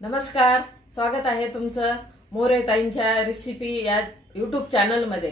नमस्कार, स्वागत आहे तुमचं मोरे ताईंच्या रेसिपी या YouTube चॅनल मध्ये।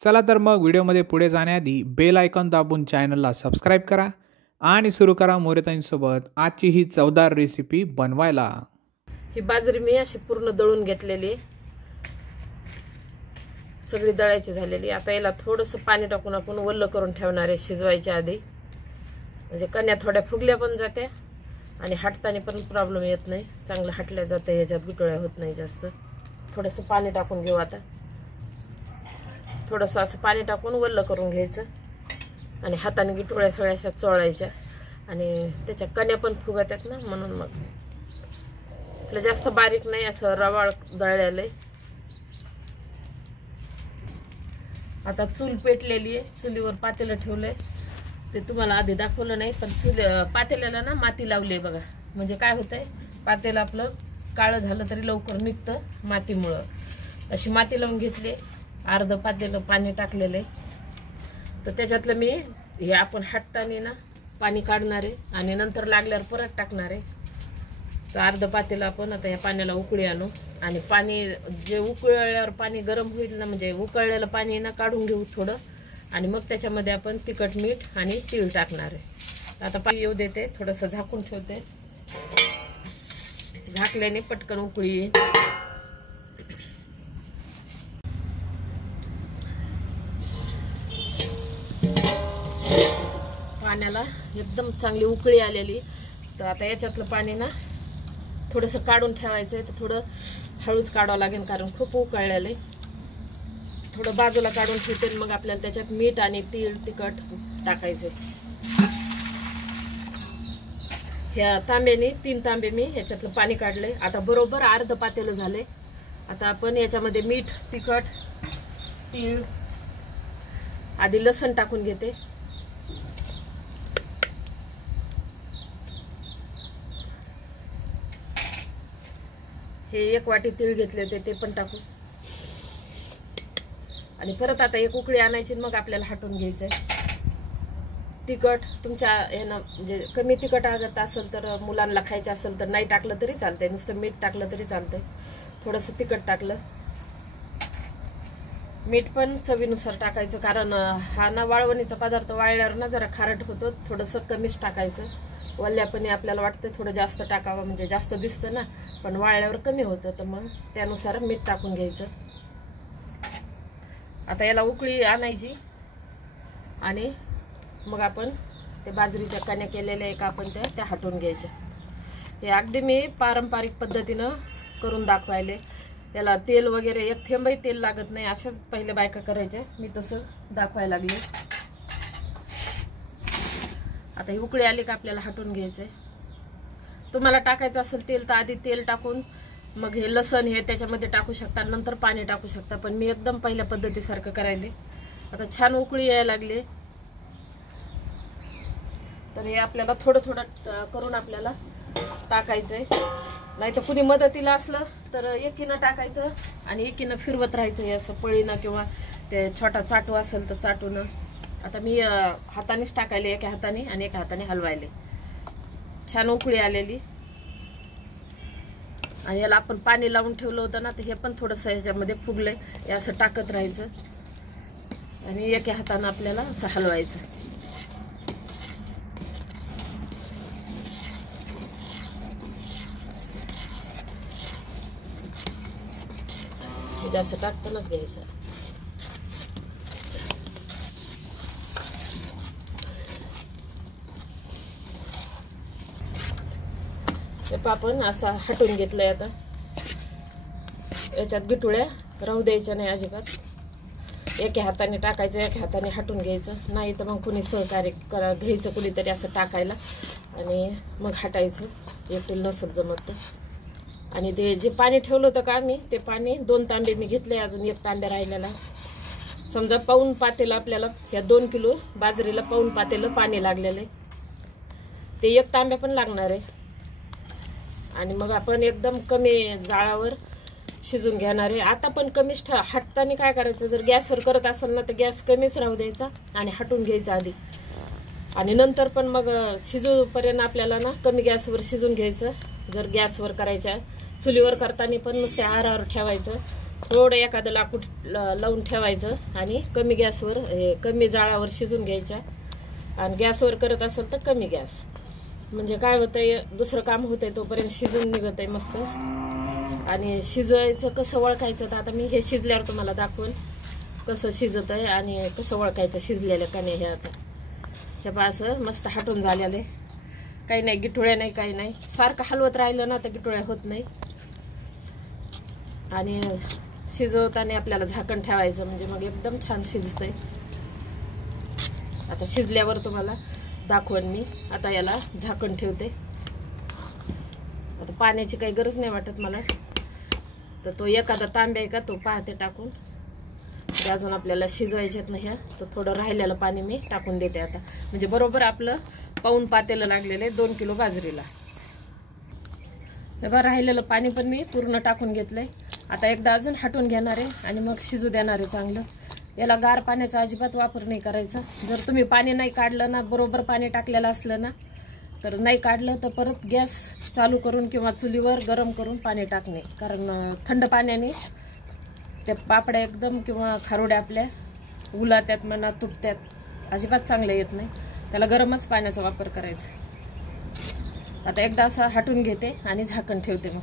चला तर मग व्हिडिओमध्ये पुढे जाण्याआधी बेल आयकॉन दाबून चॅनलला सबस्क्राइब करा आणि सुरू करा मोरे ताईंसोबत आजची ही चवदार रेसिपी बनवायला। ही बाजरी मी अशी पूर्ण दळून घेतलेली, सगळी दळायची झालेली। आता याला थोडंसं पाणी टाकून आपण वल्ल करून ठेवणार आहे शिजवायच्या आधी, म्हणजे कण्या थोड्या फुगल्या पण जाते आणि हटताना पण प्रॉब्लेम येत नाही, चांगलं हटल्या जाते, याच्यात गुटळ्या होत नाही जास्त। थोडंसं पाणी टाकून घेऊ आता, थोडंसं असं पाणी टाकून वल्ल करून घ्यायचं आणि हाताने गुटळ्या सगळ्या चोळायच्या आणि त्याच्या कण्या पण फुगतात ना, म्हणून मग आपलं जास्त बारीक नाही, असं रवाळ दळलेलं आहे। आता चूल पेटलेली आहे, चुलीवर पातेलं ठेवलंय, ते तुम्हाला आधी दाखवलं नाही, पण पातेल्याला ना माती लावली बघा, म्हणजे काय होतंय, पातेलं आपलं काळं झालं तरी लवकर निघतं मातीमुळं। अशी माती लावून घेतली, अर्ध पातेलं पाणी टाकलेलं आहे, तर त्याच्यातलं मी हे आपण हटताना ना पाणी काढणार आहे आणि नंतर लागल्यावर परत टाकणार आहे। तर अर्ध पातेलं आपण आता या पाण्याला उकळी आणू आणि पाणी जे उकळल्यावर पाणी गरम होईल ना, म्हणजे उकळलेलं पाणी ना काढून घेऊ थोडं, आणि मग त्याच्यामध्ये आपण तिखट मीठ आणि तीळ टाकणार आहे। आता पाणी येऊ देते, थोडंसं झाकून ठेवते, झाकल्याने पटकन उकळी येईल। पाण्याला एकदम चांगली उकळी आलेली, तर आता याच्यातलं पाणी ना थोडंसं काढून ठेवायचं आहे, तर थोडं हळूच काढावं लागेल कारण खूप उकळलेलं आहे। थोडं बाजूला काढून ठेवते, मग आपल्याला त्याच्यात मीठ आणि तीळ तिखट टाकायचे। ह्या तांब्याने 3 तांबे मी ह्याच्यातलं पाणी काढले, आता बरोबर अर्ध पातेलं झाले। आता आपण याच्यामध्ये मीठ तिखट तीळ, आधी लसण टाकून घेते, हे 1 वाटी तीळ घेतले होते ते पण टाकू, आणि परत आता एक उकळी आणायची, मग आपल्याला हटवून घ्यायचंय। तिखट तुमच्या ह्यानं म्हणजे कमी तिखट आवडत असेल तर, मुलांना खायचं असेल तर नाही टाकलं तरी चालतंय, नुसतं मीठ टाकलं तरी चालतंय। थोडंसं तिखट टाकलं, मीठ पण चवीनुसार टाकायचं, कारण हा ना वाळवणीचा पदार्थ वाळल्यावर ना जरा खारट होतो, थोडंसं कमीच टाकायचं। वल्ल्यापणी आपल्याला वाटतं थोडं जास्त टाकावं, म्हणजे जास्त दिसतं ना, पण वाळल्यावर कमी होतं, तर मग त्यानुसार मीठ टाकून घ्यायचं। आता याला उकळी आणायची आणि मग आपण ते बाजरीच्या कण्या केलेल्या एक आपण त्या हटवून घ्यायच्या। हे अगदी मी पारंपरिक पद्धतीनं करून दाखवायले, त्याला तेल वगैरे एक थेंबही तेल लागत नाही, अशाच पहिले बायका करायच्या, मी तसं दाखवायला लागले। आता ही उकळी आली का आपल्याला हटवून घ्यायचंय। तुम्हाला टाकायचं असेल तेल तर आधी तेल टाकून मग हे लसण हे त्याच्यामध्ये टाकू शकता, नंतर पाणी टाकू शकता, पण मी एकदम पहिल्या पद्धतीसारखं करायले। आता छान उकळी यायला लागली, तर हे आपल्याला थोडं थोडं करून आपल्याला टाकायचंय, नाही तर कुणी मदतीला असलं तर एकीनं टाकायचं आणि एकीनं फिरवत राहायचं, असं पळीनं, किंवा ते छोटा चाटू असेल तर चाटून। आता मी हातानेच टाकायले, एका हाताने आणि एका हाताने हलवायले। छान उकळी आलेली, आणि याला आपण पाणी लावून ठेवलं होतं ना, तर हे पण थोडंसं ह्याच्यामध्ये फुगलंय, हे असं टाकत राहायचं आणि एका हाताने आपल्याला असं हलवायचं। जास्त टाकतानाच घ्यायचं। हे आपण असं हटून घेतलंय, आता याच्यात गिटुळ्या राहू द्यायच्या नाही अजिबात। एका हाताने टाकायचं, एका हाताने हटून घ्यायचं, नाही तर मग कुणी सहकार्य घ्यायचं कुणीतरी असं टाकायला, आणि मग हटायचं, एकटीला नसत जमत। आणि ते जे पाणी ठेवलं होतं का मी, ते पाणी 2 तांबे मी घेतले, अजून 1 तांब्या राहिलेला, समजा पाऊण पातेलं आपल्याला, ह्या 2 किलो बाजरीला पाऊण पातेलं पाणी लागलेलं आहे, ते 1 तांब्या पण लागणार आहे। आणि मग आपण एकदम कमी जाळावर शिजून घेणार आहे। आता पण कमीच हटताना काय करायचं, जर गॅसवर करत असेल ना तर गॅस कमीच राहू द्यायचा आणि हटून घ्यायचा आधी, आणि नंतर पण मग शिजूपर्यंत आपल्याला ना कमी गॅसवर शिजून घ्यायचं. जर गॅसवर करायच्या, चुलीवर करताना पण नुसते आरावर ठेवायचं. थोडं एखादं लाकूड लावून ठेवायचं आणि कमी गॅसवर कमी जाळावर शिजून घ्यायच्या. आणि गॅसवर करत असेल तर कमी गॅस, म्हणजे काय होतंय दुसरं काम होतंय तोपर्यंत शिजून निघत आहे मस्त. आणि शिजायचं कसं ओळखायचं तर आता मी हे शिजल्यावर तुम्हाला दाखवून कसं शिजत आहे आणि कसं ओळखायचं शिजलेलं का नाही. हे आता हे पहा असं मस्त हटून झालेलं आहे, काही नाही गिठोळ्या नाही काही नाही. सारखं हलवत राहिलं ना तर गिठोळ्या होत नाही. आणि शिजवताना आपल्याला झाकण ठेवायचं म्हणजे मग एकदम छान शिजतंय. आता शिजल्यावर तुम्हाला दाखवून मी. आता याला झाकण ठेवते. आता पाण्याची काही गरज नाही वाटत मला, तर तो एखादा तांब्या आहे का तो पाहते टाकून. अजून आपल्याला शिजवायच्यात नाही, तर थोडं राहिलेलं पाणी मी टाकून देते आता. म्हणजे बरोबर आपलं पाऊण पातेलं लागलेलं आहे 2 किलो बाजरीला. हे बघा राहिलेलं पाणी पण मी पूर्ण टाकून घेतलंय. आता एकदा अजून हटून घेणार आहे आणि मग शिजू देणार आहे चांगलं. याला गार पाण्याचा अजिबात वापर नाही करायचा. जर तुम्ही पाणी नाही काढलं ना, बरोबर पाणी टाकलेलं असलं ना, तर नाही काढलं तर परत गॅस चालू करून किंवा चुलीवर गरम करून पाणी टाकणे. कारण थंड पाण्याने त्या पापड्या एकदम किंवा खारोड्या आपल्या उलात्यात म्हणा तुटत्यात, अजिबात चांगलं येत नाही. त्याला गरमच पाण्याचा वापर करायचा. आता एकदा असं हटून घेते आणि झाकण ठेवते. मग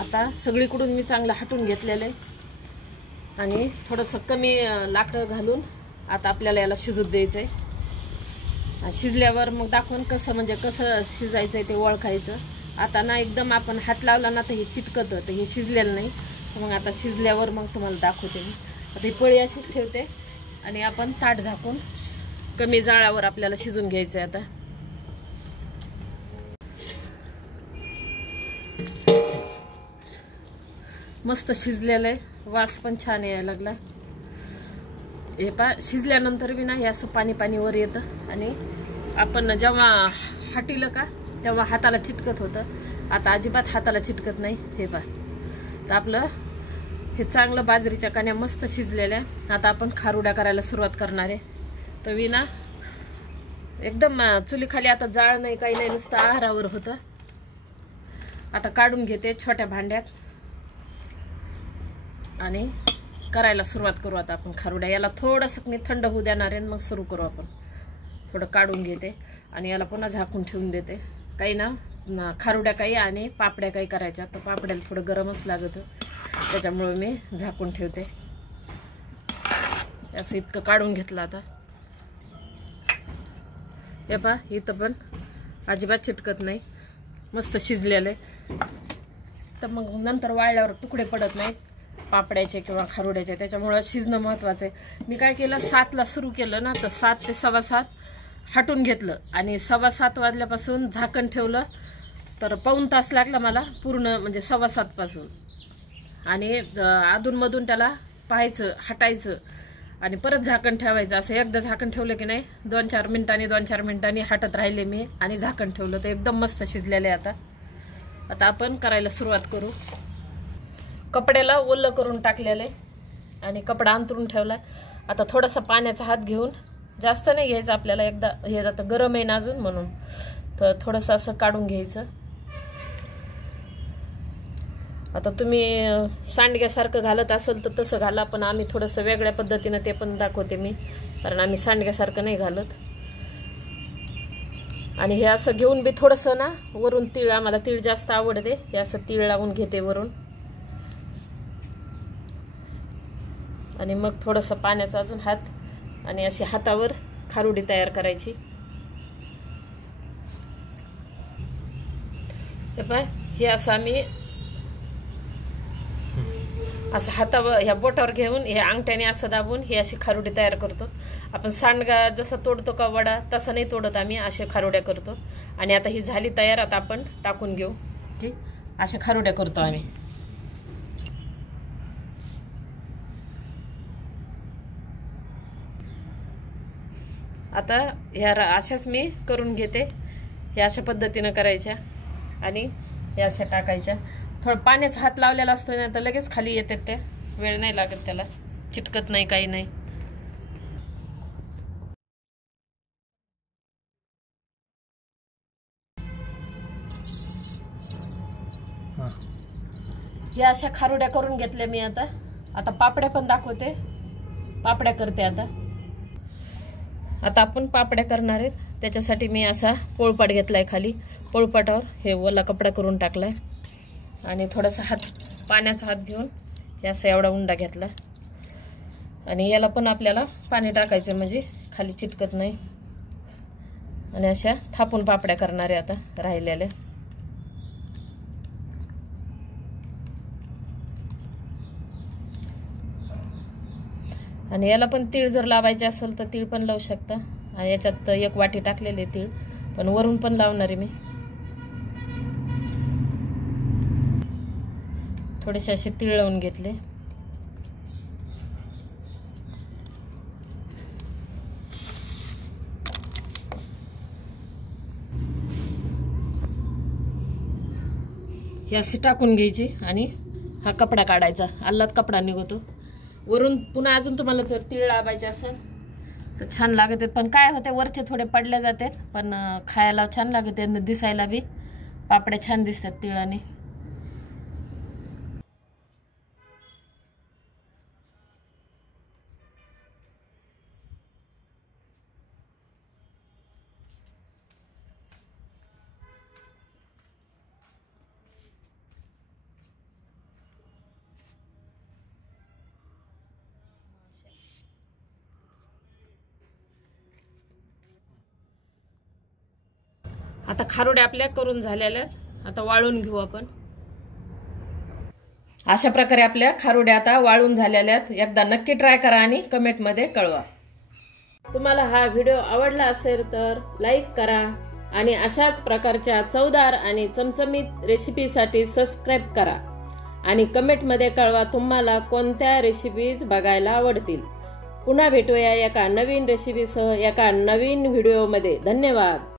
आता सगळीकडून मी चांगलं हटून घेतलेलं आहे आणि थोडंसं कमी लाकडं घालून आता आपल्याला याला शिजू द्यायचं आहे. शिजल्यावर मग दाखवून कसं म्हणजे कसं शिजायचं आहे ते ओळखायचं. आता ना एकदम आपण हात लावला ना तर हे चिटकतं, तर हे शिजलेलं नाही. मग आता शिजल्यावर मग तुम्हाला दाखवते मी. आता ही पळी अशीच ठेवते आणि आपण ताट झाकून कमी जाळावर आपल्याला शिजून घ्यायचं आहे. आता मस्त शिजलेलं आहे, वास पण छान यायला लागला. हे पा शिजल्यानंतर बी ना हे असं पाणी पाणी वर येतं आणि आपण जेव्हा हाटीलं का तेव्हा हाताला चिटकत होतं. आता अजिबात हाताला चिटकत नाही. हे पा तर आपलं हे चांगलं बाजरीच्या कण्या मस्त शिजलेल्या. आता आपण खारुड्या करायला सुरुवात करणार आहे. तर विना एकदम चुलीखाली आता जाळ नाही काही नाही, नुसतं आहारावर होतं. आता काढून घेते छोट्या भांड्यात आणि करायला सुरुवात करू. आता आपण खारुड्या याला थोडंसं मी थंड होऊ देणार आहे मग सुरू करू. आपण थोडं काढून घेते आणि याला पुन्हा झाकून ठेवून देते. काही ना खारुड्या काही आणि पापड्या काही करायच्या, तर पापड्याला थोडं गरमच लागतं, त्याच्यामुळे मी झाकून ठेवते. असं इतकं काढून घेतलं. आता हे पहा इथं पण अजिबात चिटकत नाही, मस्त शिजलेलं आहे. तर मग नंतर वाळल्यावर तुकडे पडत नाहीत पापड्याचे किंवा खारुड्याचे, त्याच्यामुळं शिजणं महत्त्वाचं आहे. मी काय केलं 7ला सुरू केलं ना, तर 7 ते 7:15 हटून घेतलं आणि 7:15 वाजल्यापासून झाकण ठेवलं. तर पाऊण तास लागला मला पूर्ण, म्हणजे 7:15 पासून. आणि अधूनमधून त्याला पाहायचं, हटायचं आणि परत झाकण ठेवायचं. असं एकदा झाकण ठेवलं की नाही 2-4 मिनिटांनी हटत राहिले मी आणि झाकण ठेवलं, तर एकदम मस्त शिजलेलं आहे. आता आपण करायला सुरुवात करू. कपड्याला ओलं करून टाकलेलं आहे आणि कपडा अंथरून ठेवला. आता थोडासा पाण्याचा हात घेऊन, जास्त नाही घ्यायचं आपल्याला, एकदा हे आता गरम आहे ना अजून म्हणून, तर थोडंसं असं काढून घ्यायचं. आता तुम्ही सांडग्यासारखं घालत असेल तर तसं घाला, पण आम्ही थोडंसं वेगळ्या पद्धतीनं ते पण दाखवते मी, कारण आम्ही सांडग्यासारखं नाही घालत. आणि हे असं घेऊन बी थोडंसं ना वरून तीळ, आम्हाला तीळ जास्त आवडते, हे असं तीळ लावून घेते वरून. आणि मग थोडंसं पाण्याचा अजून हात आणि अशी हातावर खारुडी तयार करायची. हे पाय हे असं आम्ही असं हातावर ह्या बोटावर घेऊन हे अंगठ्याने असं दाबून हे अशी खारुडी तयार करतो. आपण सांडगा जसा तोडतो का वडा तसा नाही तोडत आम्ही, अशा खारुड्या करतो. आणि आता ही झाली तयार, आता आपण टाकून घेऊ. जी अशा खारुड्या करतो आम्ही. आता ह्या अशाच मी करून घेते. हे अशा पद्धतीनं करायच्या आणि हे अशा टाकायच्या. थोडं पाण्याचा हात लावलेला असतो ना तर लगेच खाली येतात त्या, वेळ नाही लागत त्याला, चिटकत नाही काही नाही. या अशा खारुड्या करून घेतल्या मी. आता पापड्या पण दाखवते. पापड्या करते आता आपण पापड्या करणार आहेत. त्याच्यासाठी मी असा पोळपाट घेतलाय. खाली पोळपाटावर हे ओला कपडा करून टाकलाय आणि थोडासा पाण्याचा हात घेऊन हे असा एवढा उंडा घेतला आणि याला पण आपल्याला पाणी टाकायचं म्हणजे खाली चिटकत नाही. आणि अशा थापून पापड्या करणार आहे आता राहिलेल्या. आणि याला पण तीळ जर लावायचे असेल तर तीळ पण लावू शकता. आणि याच्यात 1 वाटी टाकलेले तीळ, पण वरून पण लावणार आहे मी. थोडेसे असे तीळ लावून घेतले. हे असे टाकून घ्यायची आणि हा कपडा काढायचा. आल्लाद कपडा निघतो. वरून पुन्हा अजून तुम्हाला जर तीळ लावायचे असेल तर छान लागते. पण काय होते वरचे थोडे पडले जाते, पण खायला छान लागते. दिसायला बी पापड्या छान दिसतात तिळाने. आता खारुड्या आपल्या करून झालेल्या आहेत. आता वाळून घेऊ आपण. अशा प्रकारे आपल्या खारुड्या आता वाळून झालेल्या आहेत. एकदा नक्की ट्राय करा आणि कमेंटमध्ये कळवा. तुम्हाला हा व्हिडिओ आवडला असेल तर लाईक करा आणि अशाच प्रकारच्या चवदार आणि चमचमीत रेसिपीसाठी सबस्क्राईब करा आणि कमेंटमध्ये कळवा तुम्हाला कोणत्या रेसिपीज बघायला आवडतील. पुन्हा भेटूया एका नवीन रेसिपीसह एका नवीन व्हिडिओमध्ये. धन्यवाद.